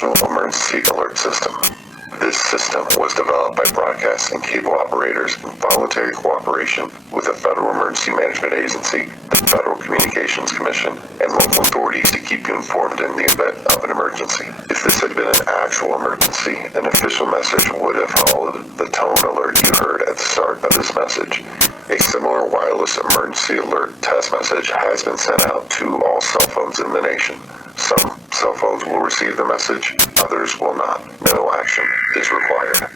National Emergency Alert System. This system was developed by broadcast and cable operators in voluntary cooperation with the Federal Emergency Management Agency, the Federal Communications Commission, and local authorities to keep you informed in the event of an emergency. If this had been an actual emergency, an official message would have followed the tone alert you heard at the start of this message. A similar wireless emergency alert test message has been sent out to all cell phones in the nation. Some cell phones will receive the message, others will not. No action is required.